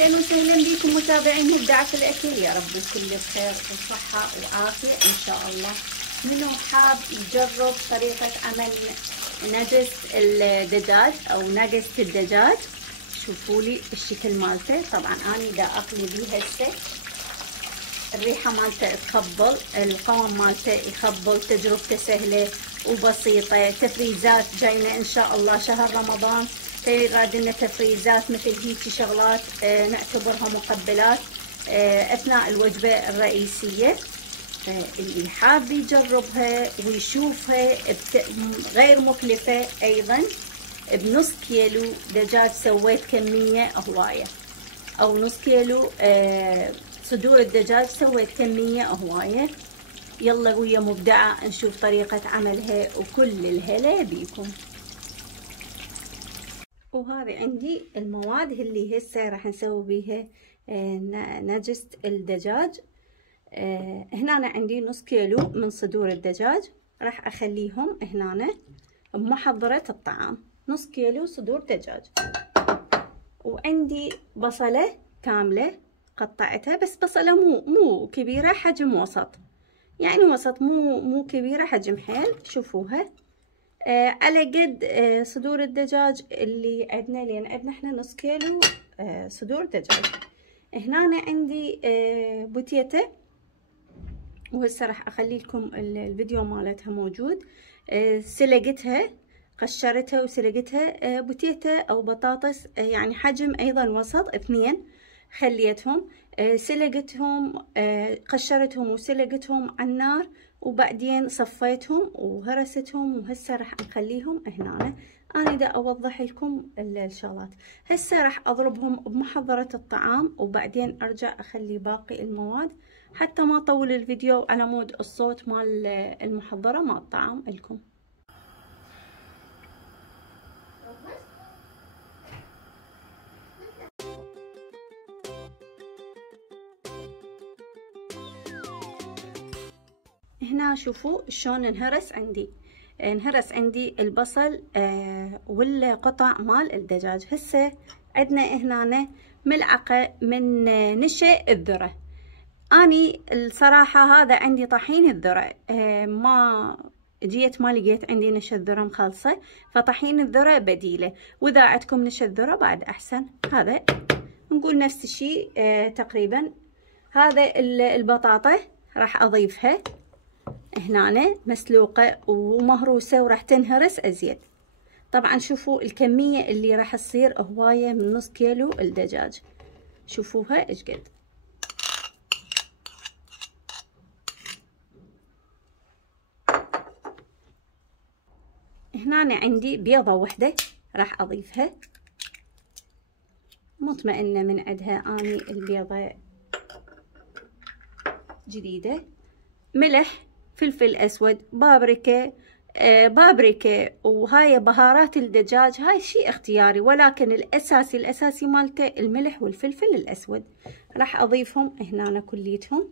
اهلا وسهلا بكم متابعين مبدعة في الاكل. يا رب كل بخير وصحة وعافية ان شاء الله. منو حاب يجرب طريقة عمل نجس الدجاج او نجس الدجاج؟ شوفوا لي الشكل مالته. طبعا انا دا اقلي بيه هسه. الريحة مالته تخبل، القوام مالته يخبل. تجربته سهلة وبسيطة. تفريزات جاينا ان شاء الله شهر رمضان، فيراد لنا تفريزات مثل هيك شغلات نعتبرها مقبلات اثناء الوجبة الرئيسية. اللي حاب يجربها ويشوفها غير مكلفة ايضا. بنص كيلو دجاج سويت كمية هواية، او نص كيلو صدور الدجاج سويت كمية هواية. يلا ويا مبدعة نشوف طريقة عملها وكل الهلا بيكم. وهذه عندي المواد اللي هسه راح نسوي بيها نجس الدجاج. هنا أنا عندي نص كيلو من صدور الدجاج، راح اخليهم هنا بمحضرة الطعام. نص كيلو صدور دجاج. وعندي بصلة كاملة قطعتها، بس بصلة مو كبيرة، حجم وسط، يعني وسط، مو كبيرة حجم حيل. شوفوها على قد صدور الدجاج اللي عندنا، لان عندنا احنا نص كيلو صدور دجاج. هنا أنا عندي بوتيتا، وهسه راح اخلي لكم الفيديو مالتها موجود. سلقتها، قشرتها وسلقتها. بوتيتا او بطاطس يعني حجم ايضا وسط، 2 خليتهم. سلقتهم، قشرتهم وسلقتهم على النار، وبعدين صفيتهم وهرستهم. وهسه راح نخليهم هنا. انا دا اوضح لكم الشغلات. هسه راح اضربهم بمحضرة الطعام، وبعدين ارجع اخلي باقي المواد حتى ما اطول الفيديو على مود الصوت مال المحضرة مال الطعام لكم. هنا شوفوا شلون انهرس عندي البصل والقطع مال الدجاج. هسه عندنا هنا ملعقة من نشا الذرة. اني الصراحة هذا عندي طحين الذرة، ما لقيت عندي نشا الذرة مخلصة، فطحين الذرة بديلة. واذا عندكم نشا الذرة بعد احسن. هذا نقول نفس الشيء تقريبا. هذا البطاطا راح اضيفها هنا مسلوقة ومهروسة، وراح تنهرس ازيد. طبعا شوفوا الكمية اللي راح تصير هواية من نص كيلو الدجاج. شوفوها ايش قد. هنا عندي بيضة واحدة راح اضيفها، مطمئنة من عندها اني البيضة جديدة. ملح، فلفل اسود، بابريكا وهاي بهارات الدجاج. هاي شيء اختياري، ولكن الاساسي مالته الملح والفلفل الاسود. راح اضيفهم هنا كليتهم،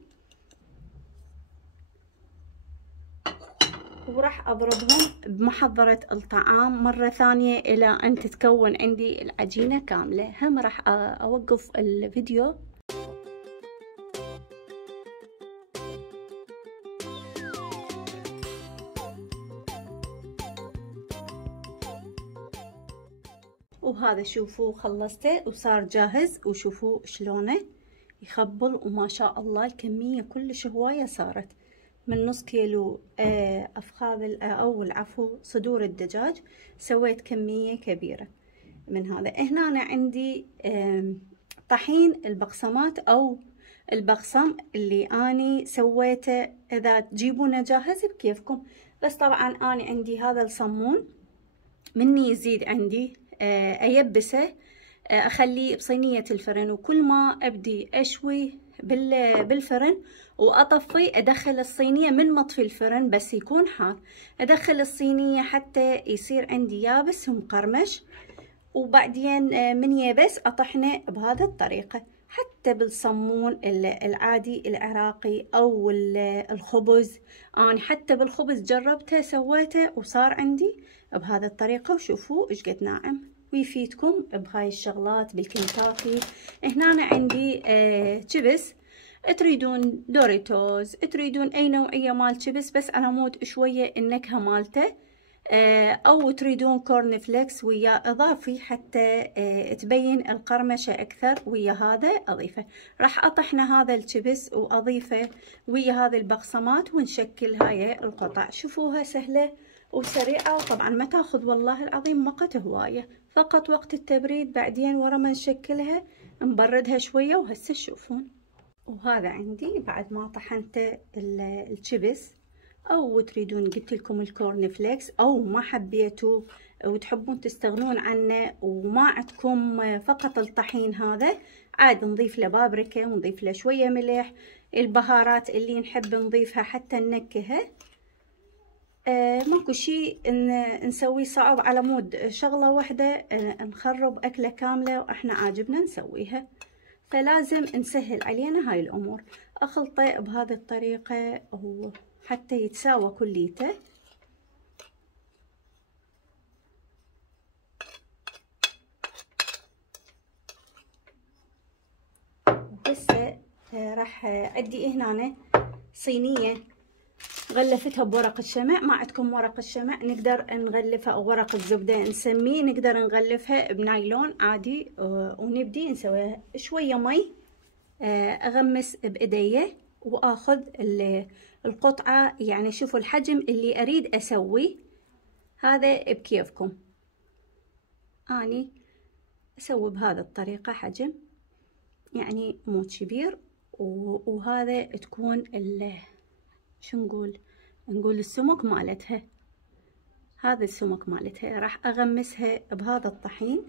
وراح اضربهم بمحضرة الطعام مرة ثانية الى ان تتكون عندي العجينة كاملة. هم راح اوقف الفيديو. وهذا شوفوا خلصته وصار جاهز. وشوفوا شلونه يخبل، وما شاء الله الكمية كلش هواية صارت. من نص كيلو افخاذ او العفو صدور الدجاج سويت كمية كبيرة من هذا. هنا أنا عندي طحين البقسمات او البقسم اللي اني سويته. اذا تجيبونه جاهز بكيفكم، بس طبعا اني عندي هذا الصمون مني يزيد عندي ايبسه، اخليه بصينية الفرن. وكل ما ابدي اشوي بالفرن واطفي، ادخل الصينية من مطفي الفرن بس يكون حار، ادخل الصينية حتى يصير عندي يابس ومقرمش. وبعدين من يبس اطحنه بهذه الطريقة. حتى بالصمون العادي العراقي او الخبز، انا حتى بالخبز جربته سويته وصار عندي بهذه الطريقة. وشوفوا ايش قد ناعم. ويفيدكم بهاي الشغلات بالكنتاكي. هنا عندي شيبس، تريدون دوريتوز، تريدون اي نوعية مال شيبس بس على مود شوية النكهة مالته، او تريدون كورن فليكس ويا اضافي حتى تبين القرمشة اكثر، ويا هذا اضيفه. راح اطحن هذا الشيبس واضيفه ويا هذه البقسمات ونشكل هاي القطع. شوفوها سهلة وسريعة، وطبعا ما تاخذ والله العظيم وقت هواية، فقط وقت التبريد. بعدين ورا ما نشكلها نبردها شوية وهسه تشوفون. وهذا عندي بعد ما طحنت الشيبس، او تريدون قلت لكم الكورن فليكس، او ما حبيتوا وتحبون تستغنون عنه وما عندكم فقط الطحين هذا، عاد نضيف له بابريكا ونضيف له شوية ملح، البهارات اللي نحب نضيفها حتى ننكهه. ماكو شيء نسوي صعب على مود شغلة واحدة نخرب أكلة كاملة وإحنا عاجبنا نسويها، فلازم نسهل علينا هاي الأمور. أخلطه بهذه الطريقة حتى يتساوى كليته. وهسه راح عندي هنا صينية غلفتها بورق الشمع. ما عندكم ورق الشمع نقدر نغلفها، او ورق الزبدة نسميه، نقدر نغلفها بنايلون عادي. ونبدي نسوي شوية مي، اغمس بايديه واخذ القطعة. يعني شوفوا الحجم اللي اريد اسويه، هذا بكيفكم. اني اسوي بهذه الطريقة حجم يعني مو كبير، وهذا تكون شو نقول السمك مالتها، هذا السمك مالتها. راح اغمسها بهذا الطحين،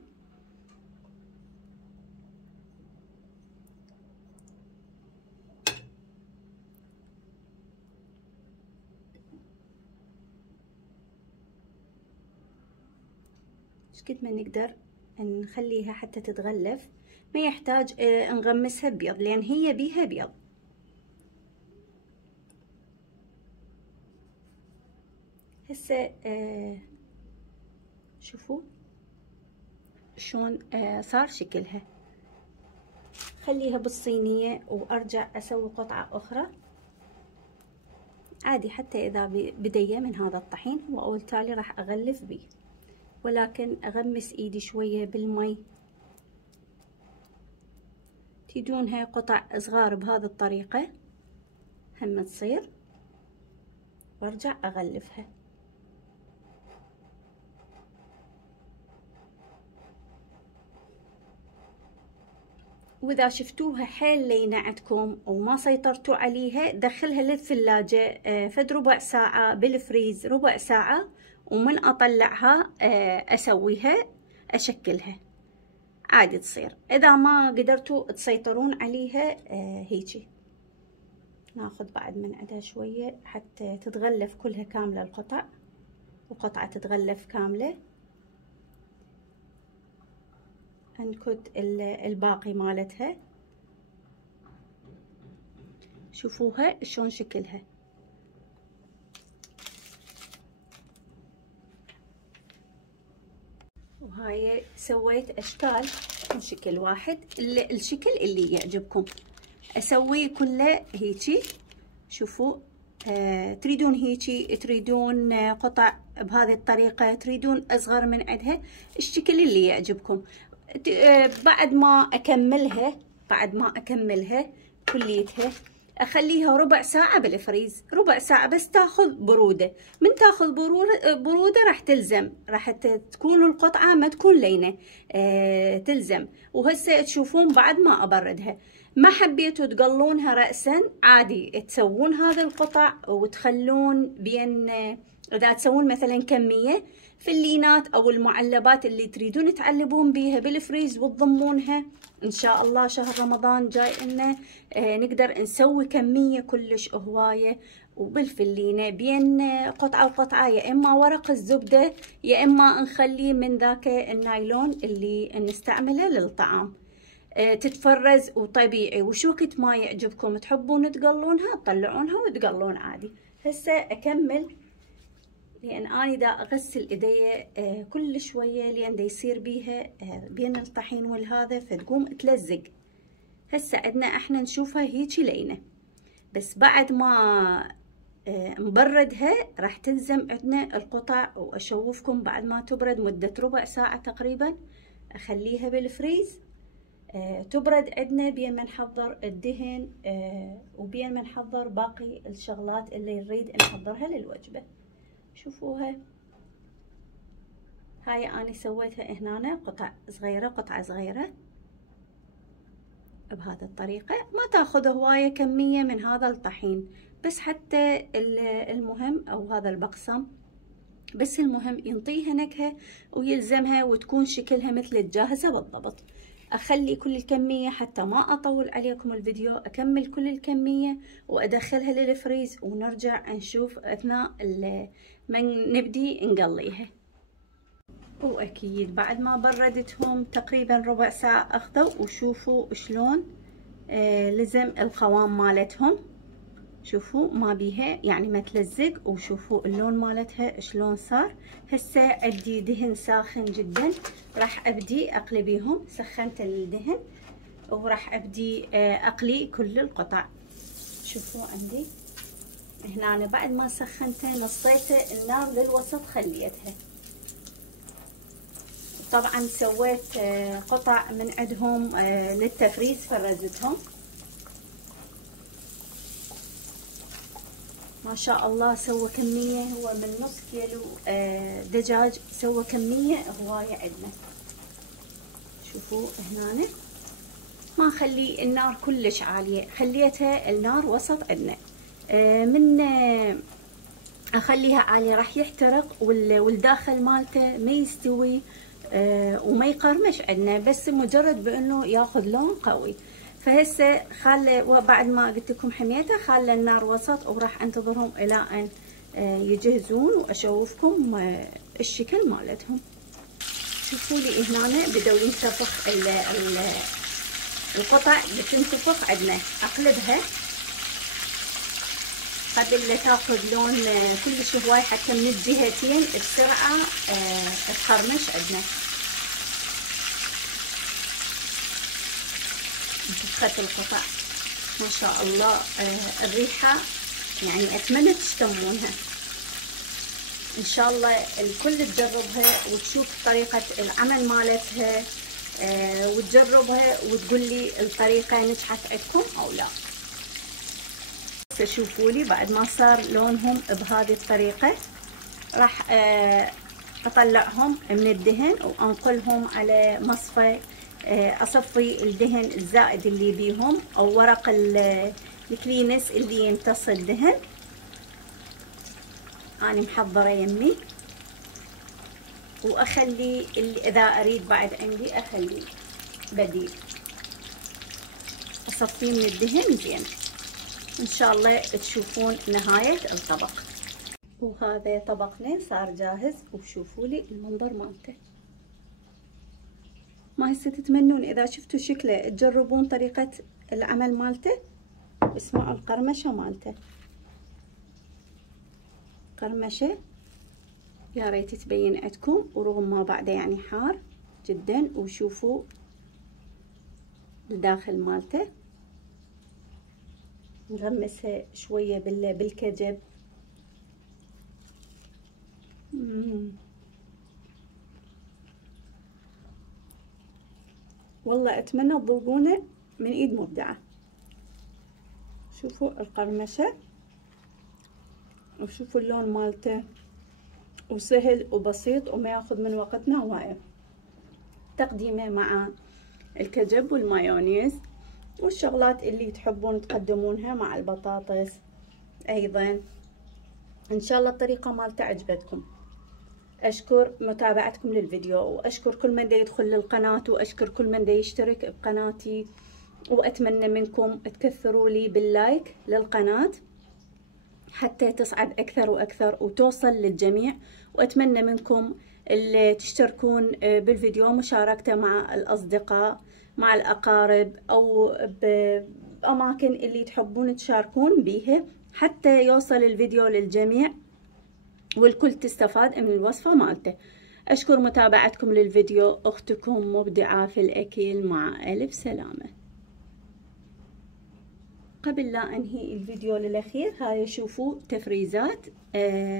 ايش قد ما نقدر نخليها حتى تتغلف. ما يحتاج نغمسها بيض لان هي بيها بيض. هسه شوفوا شلون صار شكلها. خليها بالصينية وارجع اسوي قطعة اخرى عادي، حتى اذا بدي من هذا الطحين. واول تالي راح اغلف بيه، ولكن اغمس ايدي شوية بالمي. تريدون هاي قطع صغار بهذه الطريقة هم تصير، وارجع اغلفها. واذا شفتوها حيل لينة عندكم وما سيطرتوا عليها، دخلها للثلاجة فد ربع ساعة، بالفريز ربع ساعة، ومن اطلعها اسويها اشكلها عادي تصير. اذا ما قدرتوا تسيطرون عليها هيجي ناخذ بعد من عندها شوية حتى تتغلف كلها كاملة القطع، وقطعة تتغلف كاملة. انكت الباقي مالتها. شوفوها شلون شكلها. وهاي سويت اشكال من شكل واحد، الشكل اللي يعجبكم اسويه كله هيجي. شوفوا تريدون هيجي، تريدون قطع بهذه الطريقة، تريدون اصغر من عندها، الشكل اللي يعجبكم. بعد ما اكملها كليتها اخليها ربع ساعة بالفريز، ربع ساعة بس تاخذ برودة. من تاخذ برودة راح تكون القطعة ما تكون لينة، تلزم. وهسه تشوفون بعد ما ابردها. ما حبيتوا تقلونها رأسا عادي تسوون هذه القطع وتخلون بين، اذا تسوون مثلا كمية في اللينات او المعلبات اللي تريدون تعلبون بيها بالفريز وتضمونها. ان شاء الله شهر رمضان جاي لنا نقدر نسوي كمية كلش هواية. وبالفلينة بين قطعة وقطعة، يا اما ورق الزبدة يا اما نخليه من ذاك النايلون اللي نستعمله للطعام. تتفرز وطبيعي، وشو وقت ما يعجبكم تحبون تقلونها تطلعونها وتقلون عادي. هسه اكمل لان اني دا اغسل ايدي كل شويه لان دا يصير بيها بين الطحين والهذا فتقوم تلزق. هسه عندنا احنا نشوفها هيجي لينه، بس بعد ما نبردها راح تلزم عندنا القطع. واشوفكم بعد ما تبرد مده ربع ساعه تقريبا، اخليها بالفريز تبرد عندنا بين ما نحضر الدهن وبين ما نحضر باقي الشغلات اللي نريد نحضرها للوجبه. شوفوها هاي اني سويتها هنا قطع صغيره قطعه صغيره بهذه الطريقه. ما تاخذ هوايه كميه من هذا الطحين، بس حتى المهم او هذا البقسم بس المهم ينطيها نكهه ويلزمها وتكون شكلها مثل الجاهزه بالضبط. اخلي كل الكميه حتى ما اطول عليكم الفيديو، اكمل كل الكميه وادخلها للفريز ونرجع نشوف اثناء ما نبدي نقليها. واكيد بعد ما بردتهم تقريبا ربع ساعه اخذوا، وشوفوا شلون لزم القوام مالتهم. شوفوا ما بيها يعني ما تلزق، وشوفوا اللون مالتها شلون صار. هسه عندي دهن ساخن جدا، راح ابدي اقلي بيهم. سخنت الدهن وراح ابدي اقلي كل القطع. شوفوا عندي هنا أنا بعد ما سخنتها نصيته النار للوسط خليتها. طبعا سويت قطع من عندهم للتفريز فرزتهم. ما شاء الله سوى كمية، هو من نص كيلو دجاج، سوى كمية هواية عندنا. شوفوا هنا ما خلي النار كلش عالية، خليتها النار وسط عندنا. من اخليها عالية راح يحترق والداخل مالته ما يستوي وما يقرمش عندنا، بس مجرد بانه ياخذ لون قوي. فهسه خاله بعد ما قلت لكم حميته خاله النار وسط، وراح انتظرهم الى ان يجهزون واشوفكم الشكل مالتهم. شوفوا لي هنا بدأوا ينتفخ القطع بتنتفخ عندنا. اقلبها قبل لا تاخذ لون كلش هواي حتى من الجهتين بسرعه تخرمش عندنا. انتفخت القطع ما شاء الله. الريحه يعني اتمنى تشتمونها. ان شاء الله الكل تجربها وتشوف طريقه العمل مالتها وتجربها وتقول لي الطريقه نجحت عندكم او لا. شوفوا لي بعد ما صار لونهم بهذه الطريقه راح اطلعهم من الدهن وانقلهم على مصفى اصفي الدهن الزائد اللي بيهم او ورق الكلينس اللي يمتص الدهن. انا محضره يمي واخلي اذا اريد بعد عندي اخلي بديل اصفيه من الدهن زين. ان شاء الله تشوفون نهاية الطبق. وهذا طبقنا صار جاهز، وشوفوا لي المنظر مالته. ما هسه تتمنون اذا شفتوا شكله تجربون طريقة العمل مالته. اسمعوا القرمشة مالته، قرمشة يا ريت تبين عندكم، ورغم ما بعده يعني حار جدا. وشوفوا الداخل مالته نغمسها شوية بالكجب. والله اتمنى تذوقونه من ايد مبدعة. شوفوا القرمشة وشوفوا اللون مالته، وسهل وبسيط وما ياخذ من وقتنا هواية. تقديمه مع الكجب والمايونيز والشغلات اللي تحبون تقدمونها مع البطاطس ايضا. ان شاء الله الطريقة مالته عجبتكم. اشكر متابعتكم للفيديو، واشكر كل من دا يدخل للقناة، واشكر كل من دا يشترك بقناتي، واتمنى منكم تكثروا لي باللايك للقناة حتى تصعد اكثر واكثر وتوصل للجميع. واتمنى منكم اللي تشتركون بالفيديو مشاركته مع الاصدقاء مع الاقارب او باماكن اللي تحبون تشاركون بيها حتى يوصل الفيديو للجميع. والكل تستفاد من الوصفة مالته. أشكر متابعتكم للفيديو. أختكم مبدعة في الأكل، مع ألف سلامة. قبل لا أنهي الفيديو للأخير، هاي شوفوا تفريزات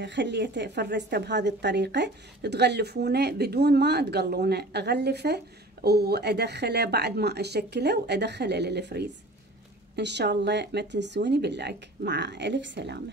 خليته فرزته بهذه الطريقة، تغلفونه بدون ما تقلونه. أغلفه وأدخله بعد ما أشكله وأدخله للفريز. إن شاء الله ما تنسوني باللايك. مع ألف سلامة.